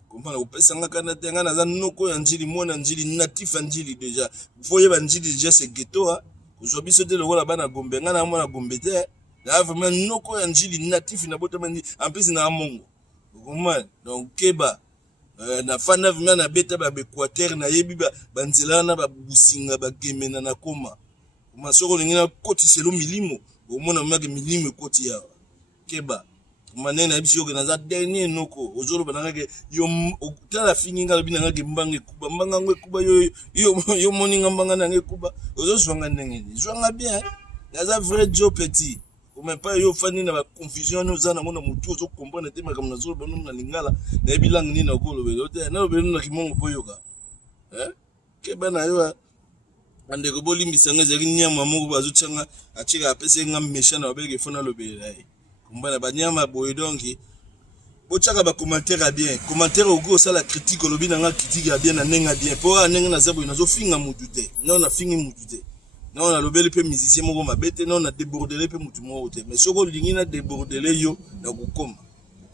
kompana opesanga kana te nga naza noko ya njili mwana njili natif ya njili déjà foyeba njili déjà c'est ghetto kozwa biso te lokola bana gombe nga na mwana gombe te na vraiment noko ya njili natif na botama njili en plus na mongo okomana donc keba na fana vraiment na beta ba Équateur na yebi ba nzela na ba businga ba kemena na koma masoko lingina koti selo milimo omona maki milimo koti ya keba manena biso yoke naza dernier noko ozolo bananga yo tala finginga bina ngake mbange kuba mbanga ngwe kuba yo moninga mbanga nange kuba ozo zwanga ndenge zwanga bien naza vrai Joe Petit comme pas yo fani na ba confusion no zana mona mutu ozo comprendre te makam na zolo banu na lingala na bilang ni na kolo belo te na belo na kimongo poyoka keba na yo ande ko bolimbisa nga zaki nyama moko bazutsanga achika apese nga mesha na obeke fona lobela kumbana banyama boye donki bochaka ba commentaire bien commentaire ogo sala critique lobi na nga critique ya bien na nenga bien po anenga na zabo inazo finga mutu te non na fingi mutu te non na lobeli pe musicien moko mabete non na déborder pe mutu moko te mais soko lingi na déborder yo na kokoma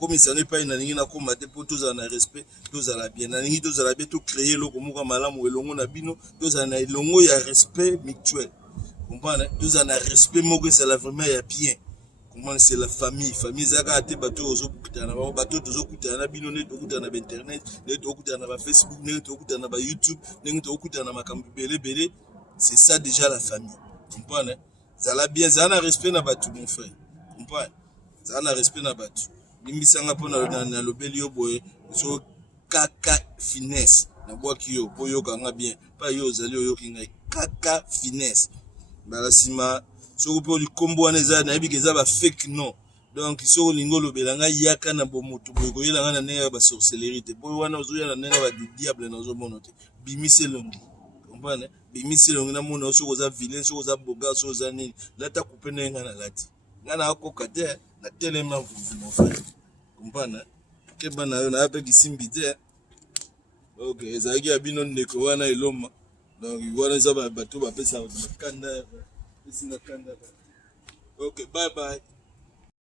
comme ça n'est pas une ligne na koma te po toza na respect toza la bien na lingi toza la bien to créer loko moko malamu elongo na bino toza na elongo ya respect mutuel comprendre toza na respect moko c'est la vraiment ya bien comment c'est la famille zaka te bato ozokutana ba bato tozokutana na bino ne tokutana na internet ne tokutana na Facebook ne tokutana na YouTube ne tokutana na makambo belé c'est ça déjà la famille comprendre zala bien zana respect na bato mon frère comprendre zana respect na bato limbisanga pona na lobeli yo boye so kaka finesse na bwaki yo po yo kanga bien pa yo ozali yo kinga kaka finesse bala sima so ko li kombo wana za na yebike za ba fake non donc so lingo lobelanga yaka na bomoto boye ko yelanga na nenga ba sorcellerie te po wana ozo ya na nenga ba diable na zo mono te bimise longi comprendre bimise longi na mono so ko za vilain so ko za boga so za nini lata kupena nga na lati nga na akoka te na telema vuvu mon frère comprendre ke bana yo na ape kisimbi te ok ezaki abino ndeko wana eloma donc wana za bato ba pesa makanda pesa makanda ok bye bye